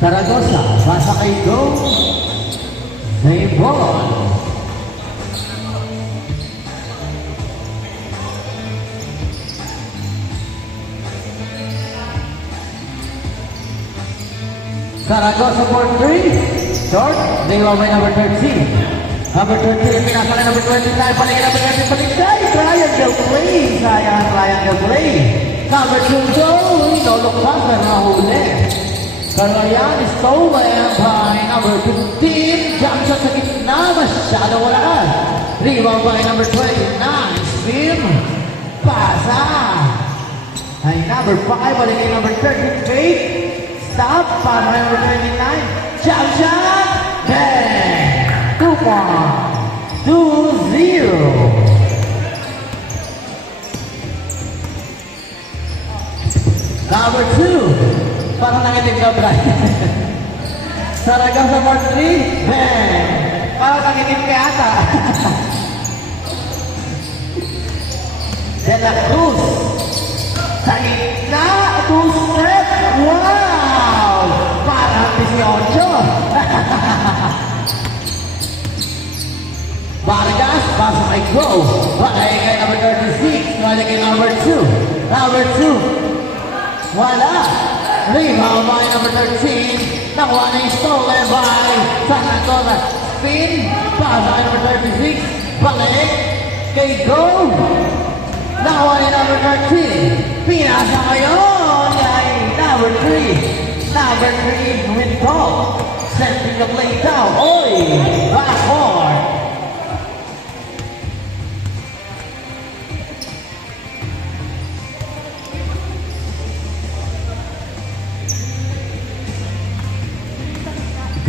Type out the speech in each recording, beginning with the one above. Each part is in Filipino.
Zaragoza, pasa kay Go. Zaybon. Zaragoza for 3. Short. Zaybon by number 13. Number 13, pinasa kay number 29. Balik kay number 13. Balik kay triangle play. Sayang triangle play. Number 2 go. No look pass na nahuli. Karayan is stolen by number 15. Jump shot sa gitna. Masyado wala. Rebound by number 29. Spin. Pasa. Ay number 5. Balik kay number 13. Fake. Stop. Para kay number 29. Jump shot. Bang. 2 points. 2-0. Number 2. Parang nangitig na Brian. Zaragoza for 3. Bang! Parang nangitig ka ata. De La Cruz. Sa gitna. 2-step. Wow! Parang 18. Vargas, pasa kay Go. Bakay kay number 36. Wala kay number 2. Number 2. Wala. Rebound by number 13. Nakuha na yung stolen by Zaragoza. Spin. Pasa kay number 36. Balik kay Go. Nakuha na number 13. Pinasa ngayon kay number 3. Number 3, Winto. Sending the play down. Oy! Backboard.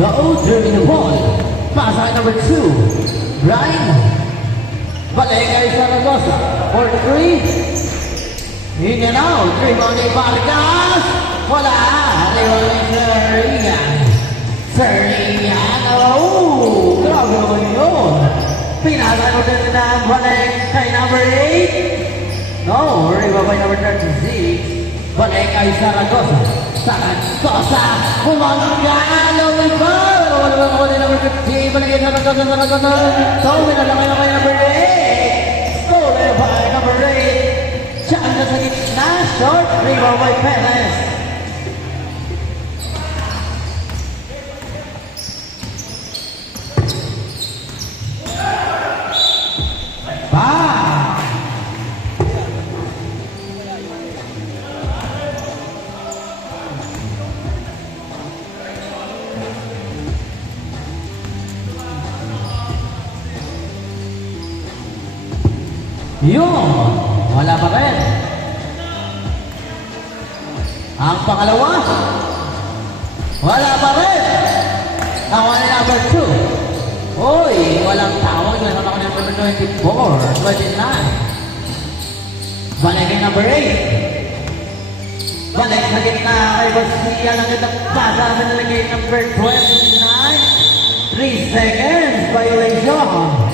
Go during the ball. Pass at number 2. Brian. Balik kay Zaragoza. For 3. In and out. Rebound ni Vargas. Wala. Rebound ni Serian. Serian. Oh! Grabe naman yun. Pinasa mo din na balik kay number 8. No. Rebound by number 36. Balik kay Zaragoza. Zaragoza, kumangalo ng ball. Wala ba ako din number 15. Baligyan na Zaragoza. Tawin na lang kayo kay number 8. Stolen by number 8. Saan na sa gitna. Short. Rebound by Perez. Yun! Wala pa rin. Ang pangalawa. Wala pa rin. Nakuha ni number 2. Uy! Walang tawag. Meron ako ng number 24. 29. Balik kay number 8. Balik sa gitna kay Garcia. Ang gitna pasa sa nalagay number 29. 3 seconds. Violation.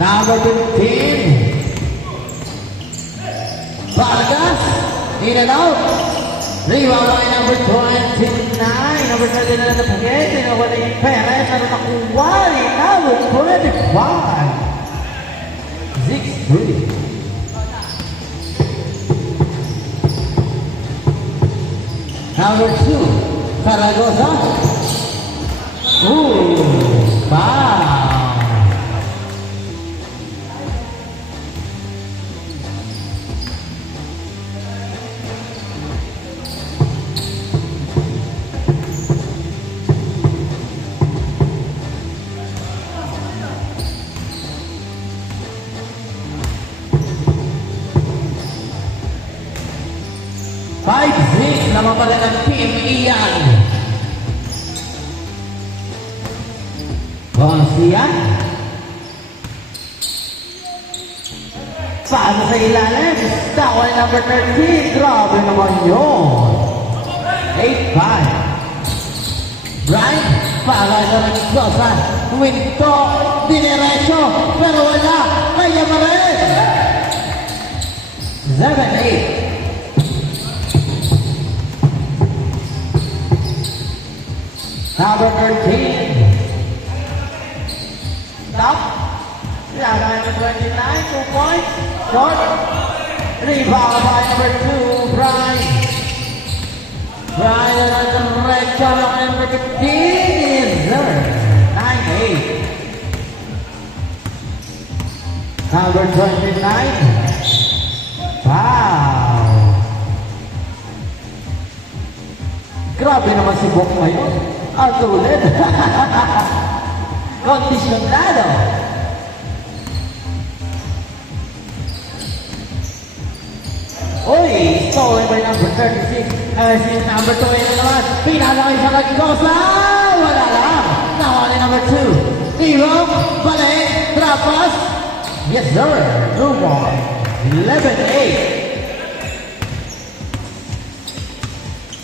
Number 15. Vargas. In and out. Rebound by number 29. Number 30 na napagay. Tinawa na yung Perez. Ano nakuha ni number 25. 6-3. Number 2. Zaragoza. Ooh. Wow. Naman pala ng Team Ian. Bonsian. Paano sa ilalim? Tawa number 13. Grabe naman yun. 8-5. Brian. Para sa nagsosa. Winto. Dinerecho. Pero wala. Kaya pa rin. 7-8. Number 13. Stop. Yeah, number 29, 2 points. Short. Rebound by number 2, Brian. Brian on the right corner, number 15 is there. 9-8. Number 29. Wow. Grabe naman si Bok ngayon. Ang tulad. Conditionado. Uy, stolen by number 36. Si number 2 na naman. Pinalaki sa Lagkosa. Wala lang. Nawali number 2. Hero, balik, drop pass. Yes sir. 2 more. 11-8.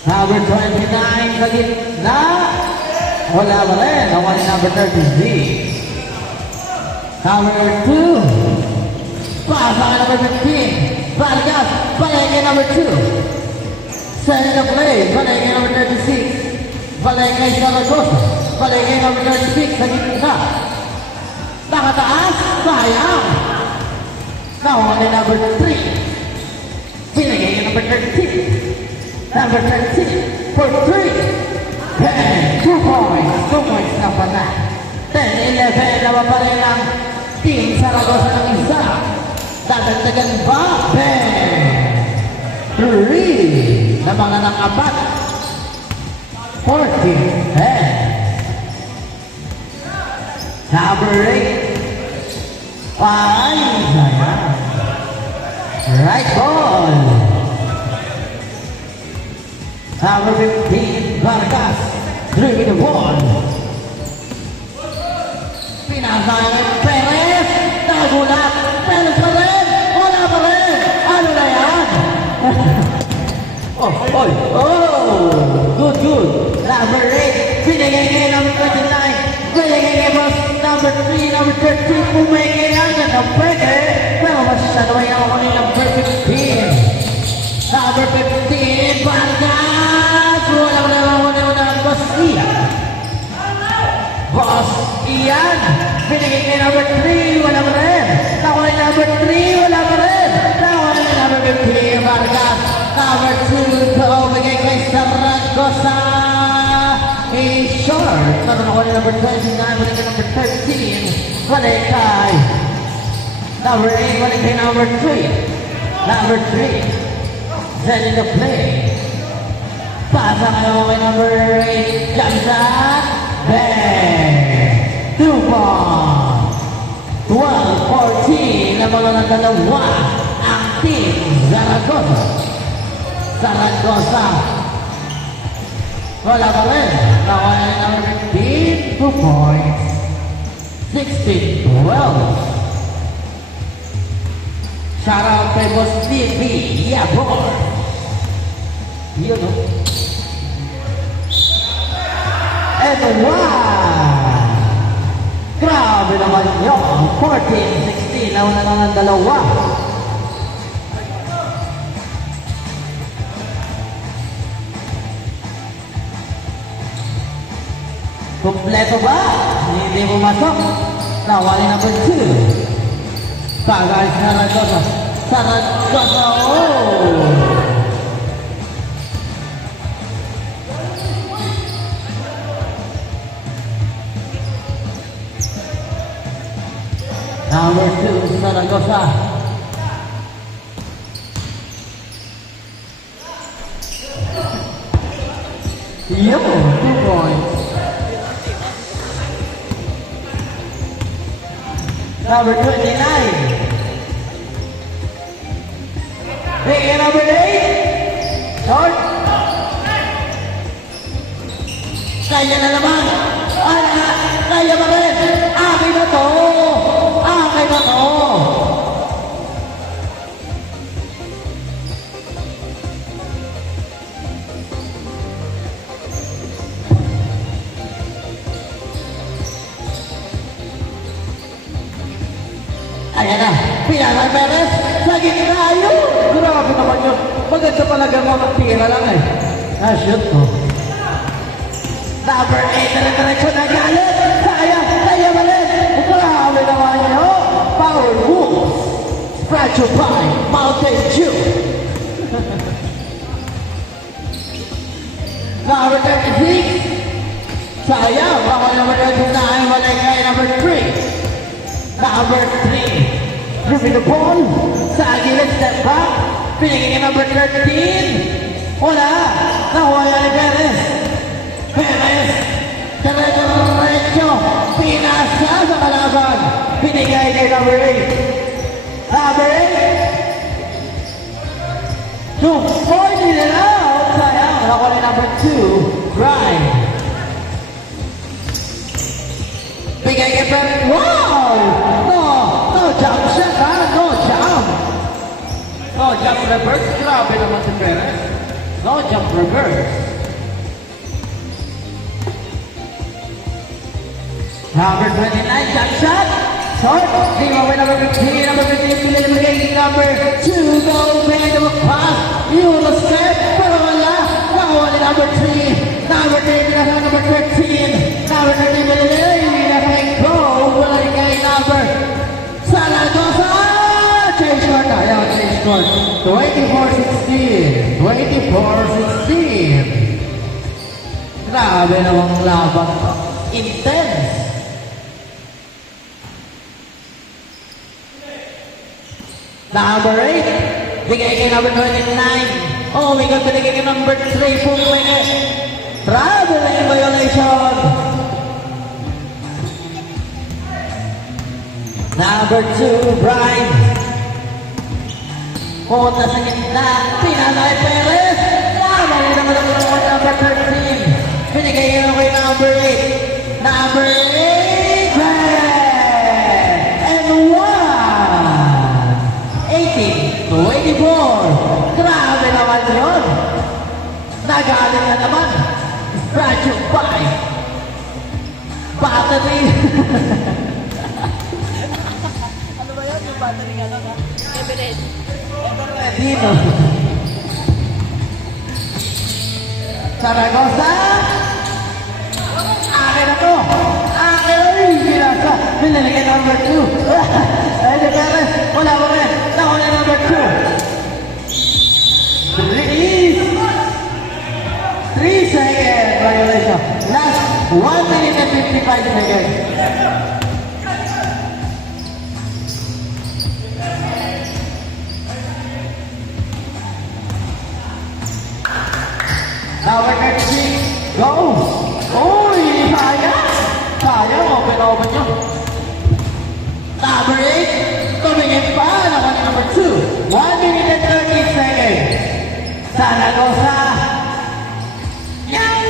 Number 29 sa gitna. Wala ba rin? Nawali number 30. Number 2. Pasa ka number 15. Vargas. Balengke number 2. Setting the play. Balengke number 36. Balengke Zaragoza. Balengke number 36 sa gitna. Nakataas. Sayang. Nawali number 3. Binigay niya number 13. Number 13 for 3. 10, 2 points. 2 points na pala. 10-11 naman pa rin ang Team Zaragoza ng isa. Dadagdagan ba? 10, 3 na mga nakapat. 14, 10. Number 8. Sayang. Right ball. Number 15, Vargas, 3 the ball. Pinasaya ng Perez, nagulat, Perez pa rin, wala pa rin, ano na yan? Good. Number 8, pinigay ngayon number 29, pinigay ngayon number 3, number 13, pumigay agad ang pwede, pero masyado ay ako ni number 15. Number 15, Vargas! Wala Boss Ian. Boss Ian! Binigay kay number 3, wala pa rin. Nakuha ni number 3, wala pa rin. Nakuha ni number 15, Vargas. Number 2, bigay kay Zaragoza. Short. Nakuha ni number 29, balik kay number 13. Balik kay number 8, balik kay number 3. Number 3. Setting the play. Pasa kayo kay number 8. Jamsan. Bang! 2 points. 12-14 na mga nagdalawa ang Team Zaragoza. Wala pa rin. Nawala ni number 15. 2 points. 16-12. Shout out kay Boss TV. Yeah, boy. Yun, no? And one! Grabe naman yun. 14-16. Nauna lang ang dalawa. Kompleto ba? Hindi pumasok. Nawali number 2. Tagay Zaragoza. Number 2, Zaragoza. Yo, 2 points. Number 29. Bigay number 8. Short. Kaya na naman. Kaya ba rin? Akin na to. Ayan na, Pinalay Perez, sa gitna, ayun! Grabe naman yun. Maganda palaga mga tira lang eh. Shoot ko. Number 8, dire-diretso na galit. Kaya balik. Grabe naman nyo. Power moves. Fragile by Mountain Dew. Number 36. Sayang. Ako number 29. Balik kay number 3. Number 3. Moving the ball. Sa gilid, step back. Pinigin kay number 13. Wala. Nawala ni Perez. Perez. Diretso. Pinasa sa kalaban. Pinigay kay number 8. Number 8. 240 na lang. Sayang. Ako ni number 2. Brian. Bigay kay Perez. Wow! No jump shot ha. No jump. No jump reverse. Grabe naman si Perez. No jump reverse. Number 29, jump shot. Short. Di mo by number 15. Number 15, pili na magiging number 2. Go, bigay na mag-pass. Yun, step. Pero wala. Nakuha ni number 3. Number 3, pinasa number 13. Number 13, pinilay. Go. Wala rin kay number Zaragoza. Change court. Ayaw, change court. 24-16. 24-16. Grabe namang laban. Intense. Number 8, bigay kay number 29. Oh my God, binigay kay number 3. Pumili. Traveling violation. Number 2, Brian. Pumunta sa gitna. Pinalay Perez. Naman naman ang number 13. Binigay kay number 8. Number 8, Brian. And 24. Grabe naman yun. Nagaling na naman. Fragile by battery. Ano ba yan? Yung battery nga lang ha? Everett. Dito. Zaragoza. Akin na to. Akin na rin. Binasa. Binalik number 2. Ay, di Perez. Wala ba rin? Nakuna number 2. Release. 3 second violation. Last 1 minute and 55 seconds. Number 36, go! Uy, sayang! Sayang, open nyo. Number 8, tumingin pa, nakuha ni number 2. 1 minute and 30 seconds. Zaragoza. Yan!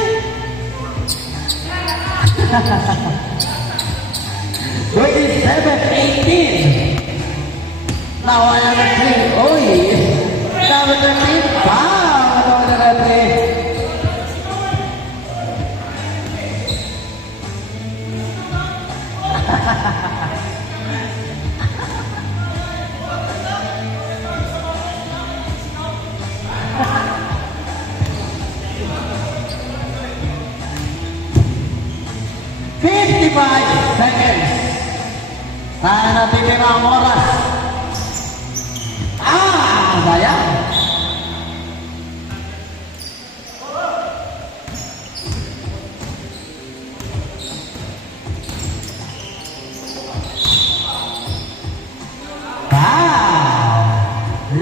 27-18. Nakuha ni number 3. Uy! Number 13, bam! Nakuha ni number 3. Seconds. Sana natitira ang oras. Sayang.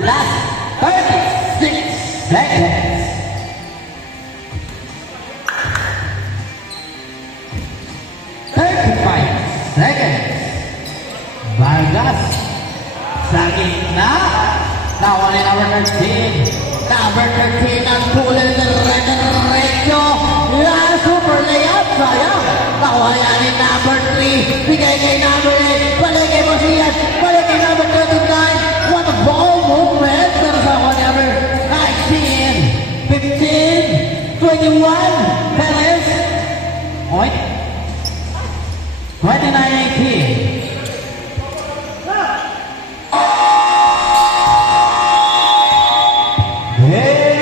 Last 36 seconds. Seconds. Vargas. Sa gitna. Nakuha ni number 13. Number 13 ang kulay ng diretso. Super layup. Sayang. Nakuha yan ni number 3. Bigay kay number 8. Balik kay Masias. Balik kay number 39. What a ball movement. Pero sa ako number 19. 15. 21. Perez. Point. 29-18. Hey!